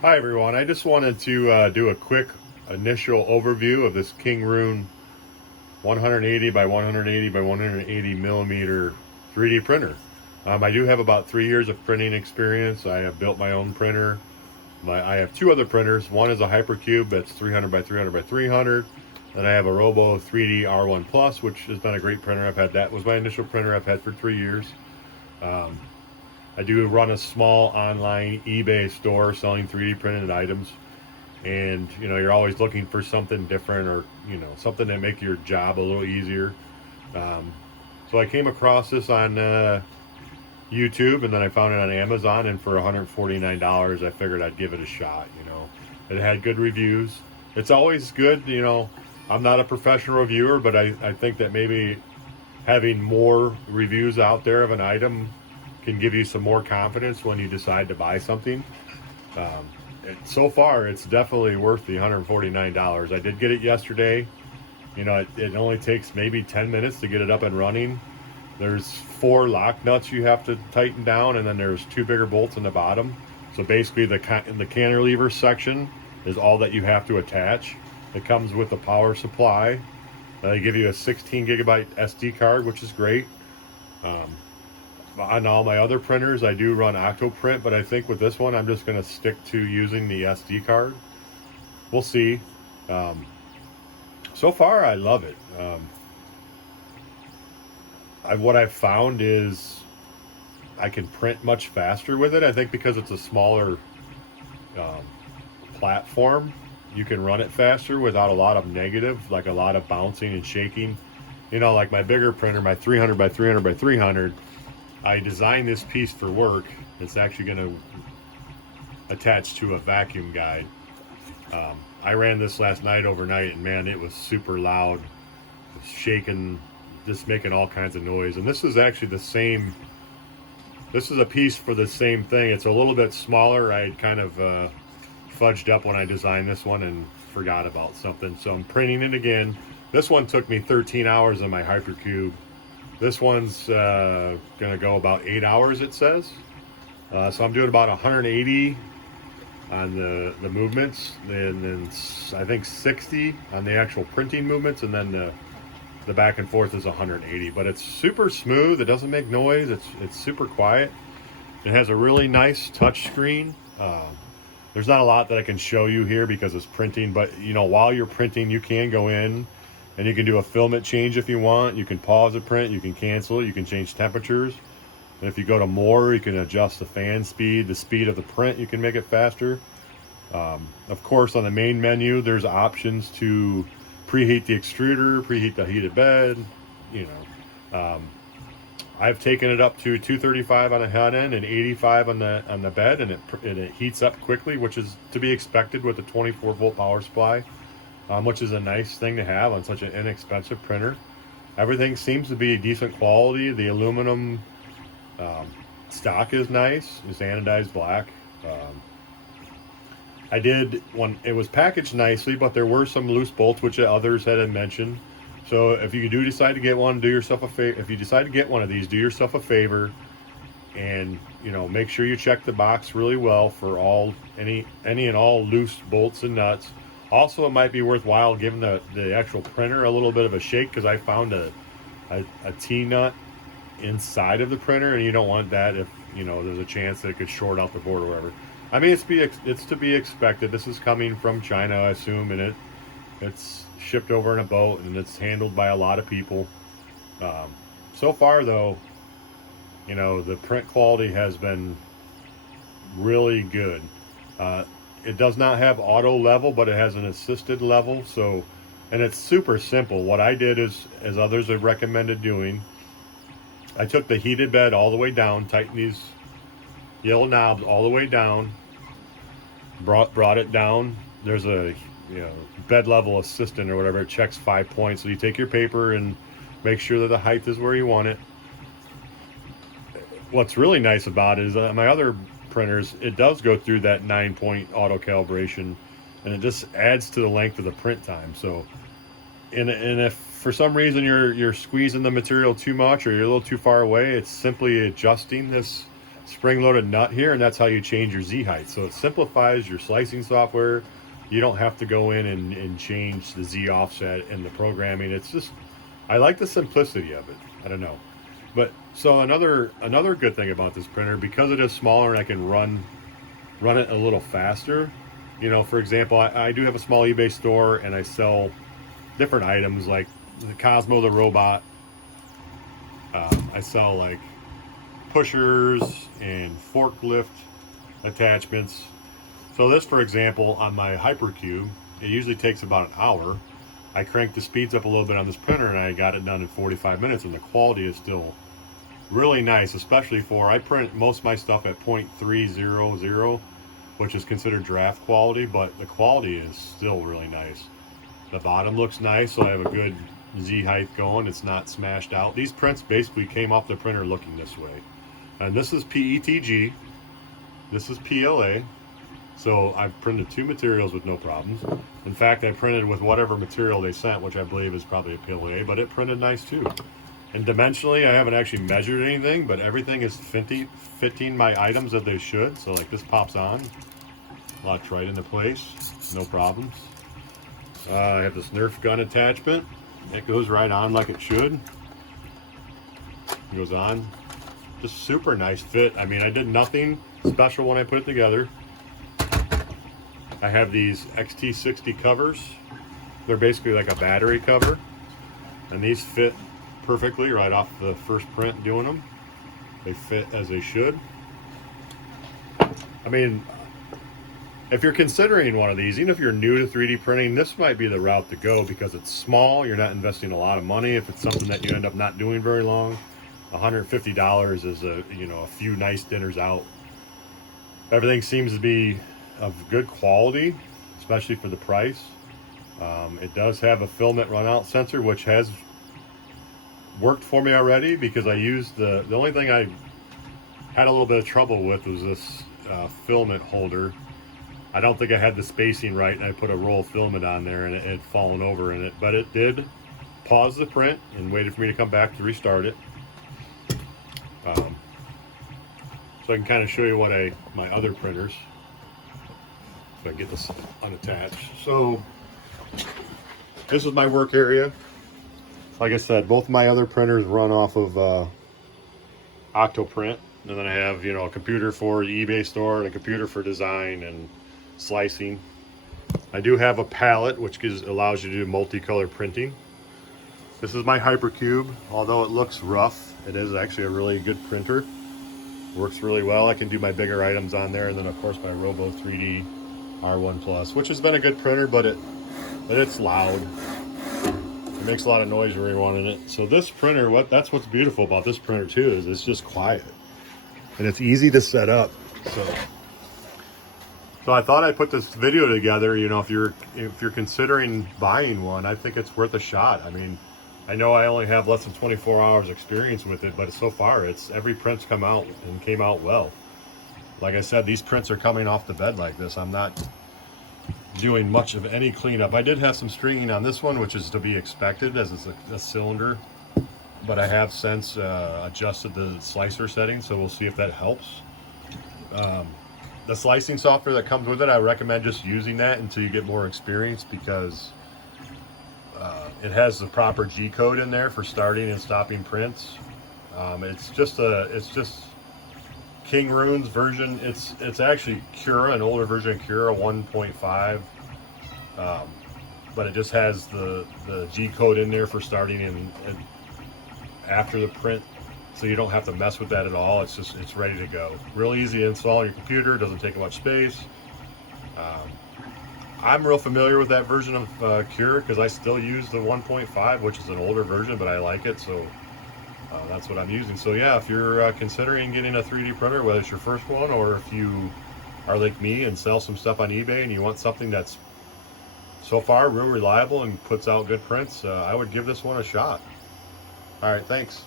Hi everyone, I just wanted to do a quick initial overview of this Kingroon 180 by 180 by 180 millimeter 3D printer. I do have about 3 years of printing experience. I have built my own printer. I have two other printers. One is a Hypercube that's 300 by 300 by 300. Then I have a Robo 3D R1 Plus, which has been a great printer. I've had that was my initial printer I've had for 3 years. Um, I do run a small online eBay store selling 3D printed items, and you're always looking for something different, or something that make your job a little easier. Um, so I came across this on YouTube, and then I found it on Amazon, and for $149, I figured I'd give it a shot. It had good reviews. It's always good. I'm not a professional reviewer, but I think that maybe having more reviews out there of an item can give you some more confidence when you decide to buy something. So far, it's definitely worth the $149. I did get it yesterday. It only takes maybe 10 minutes to get it up and running. There's 4 lock nuts you have to tighten down, and then there's 2 bigger bolts in the bottom. So basically, the cantilever section is all that you have to attach. It comes with a power supply. They give you a 16 gigabyte SD card, which is great. Um, on all my other printers, I do run Octoprint, but I think with this one, I'm just going to stick to using the SD card. We'll see. Um, so far, I love it. What I've found is I can print much faster with it. I think because it's a smaller um, platform, you can run it faster without a lot of negative, like a lot of bouncing and shaking. Like my bigger printer, my 300 by 300 by 300, I designed this piece for work. It's actually going to attach to a vacuum guide. I ran this last night overnight, and man, it was super loud, shaking, just making all kinds of noise. And this is actually the same. This is a piece for the same thing. It's a little bit smaller. I kind of fudged up when I designed this one and forgot about something. So I'm printing it again. This one took me 13 hours in my Hypercube. This one's going to go about 8 hours, it says. So I'm doing about 180 on the movements, and then I think 60 on the actual printing movements, and then the back and forth is 180. But it's super smooth. It doesn't make noise. It's super quiet. It has a really nice touch screen. There's not a lot that I can show you here because it's printing, but while you're printing, you can go in and you can do a filament change if you want. You can pause the print, you can cancel it, you can change temperatures. And if you go to more, you can adjust the fan speed, the speed of the print, you can make it faster. Of course, on the main menu, there's options to preheat the extruder, preheat the heated bed. I've taken it up to 235 on the head end and 85 on the bed, and it heats up quickly, which is to be expected with a 24-volt power supply. Which is a nice thing to have on such an inexpensive printer. Everything seems to be decent quality. The aluminum stock is nice. It's anodized black. I did one. It was packaged nicely, but there were some loose bolts, which others had mentioned. So if you do decide to get one, do yourself a favor. If you decide to get one of these, do yourself a favor, and make sure you check the box really well for any and all loose bolts and nuts. Also, it might be worthwhile giving the actual printer a little bit of a shake, because I found a T-nut inside of the printer, and you don't want that if there's a chance that it could short out the board or whatever. I mean, it's to be expected. This is coming from China, I assume, and it's shipped over in a boat, and it's handled by a lot of people. So far, though, the print quality has been really good. It does not have auto level, but it has an assisted level. So, and it's super simple. What I did is, as others have recommended doing, I took the heated bed all the way down, tightened these yellow knobs all the way down, brought it down. There's a bed level assistant or whatever. It checks 5 points. So you take your paper and make sure that the height is where you want it. What's really nice about it is my other printers, it does go through that 9-point auto calibration, and it just adds to the length of the print time. So, and if for some reason you're squeezing the material too much, or you're a little too far away, it's simply adjusting this spring-loaded nut here, and that's how you change your Z height. So it simplifies your slicing software. You don't have to go in and change the Z offset and the programming. It's just, I like the simplicity of it. I don't know. But so another good thing about this printer, because it is smaller and I can run it a little faster. You know, for example, I do have a small eBay store and I sell different items like the Cosmo the robot. I sell like pushers and forklift attachments. So this, for example, on my Hypercube, it usually takes about an hour. I cranked the speeds up a little bit on this printer and I got it done in 45 minutes, and the quality is still really nice, especially for, I print most of my stuff at 0.300, which is considered draft quality, but the quality is still really nice. The bottom looks nice, so I have a good Z height going. It's not smashed out. These prints basically came off the printer looking this way. And this is PETG, this is PLA. So I've printed two materials with no problems. In fact, I printed with whatever material they sent, which I believe is probably a PLA, but it printed nice too. And dimensionally, I haven't actually measured anything, but everything is fitting my items that they should. So like this pops on, locks right into place, no problems. I have this Nerf gun attachment. It goes right on like it should. It goes on. Just super nice fit. I mean, I did nothing special when I put it together. I have these XT60 covers. They're basically like a battery cover. And these fit perfectly right off the first print doing them. They fit as they should. I mean, if you're considering one of these, even if you're new to 3D printing, this might be the route to go because it's small. You're not investing a lot of money. If it's something that you end up not doing very long, $150 is a few nice dinners out. Everything seems to be of good quality, especially for the price. It does have a filament runout sensor, which has worked for me already because I used the only thing I had a little bit of trouble with was this filament holder. I don't think I had the spacing right, and I put a roll of filament on there and it had fallen over in it, but it did pause the print and waited for me to come back to restart it. So I can kind of show you what my other printers, if I can get this unattached. So this is my work area. Like I said, both my other printers run off of Octoprint, and then I have a computer for the eBay store and a computer for design and slicing. I do have a palette which allows you to do multicolor printing. This is my Hypercube. Although it looks rough, it is actually a really good printer. Works really well. I can do my bigger items on there, and then of course my Robo 3D R1 Plus, which has been a good printer, but it's loud. It makes a lot of noise when you're running it. So this printer, that's what's beautiful about this printer too, is it's just quiet and it's easy to set up. So I thought I'd put this video together. If you're considering buying one, I think it's worth a shot. I mean, I know I only have less than 24 hours experience with it, but so far every print's come out and came out well. Like I said, these prints are coming off the bed like this. I'm not doing much of any cleanup. I did have some stringing on this one, which is to be expected as it's a cylinder, but I have since adjusted the slicer settings, so we'll see if that helps. The slicing software that comes with it, I recommend just using that until you get more experience, because it has the proper G code in there for starting and stopping prints. It's just Kingroon's version. It's actually Cura, an older version of Cura 1.5, but it just has the G code in there for starting and after the print, so you don't have to mess with that at all. It's ready to go. Real easy to install on your computer. Doesn't take much space. I'm real familiar with that version of Cure because I still use the 1.5, which is an older version, but I like it, so that's what I'm using. So yeah, if you're considering getting a 3D printer, whether it's your first one or if you are like me and sell some stuff on eBay and you want something that's so far real reliable and puts out good prints, I would give this one a shot. All right, thanks.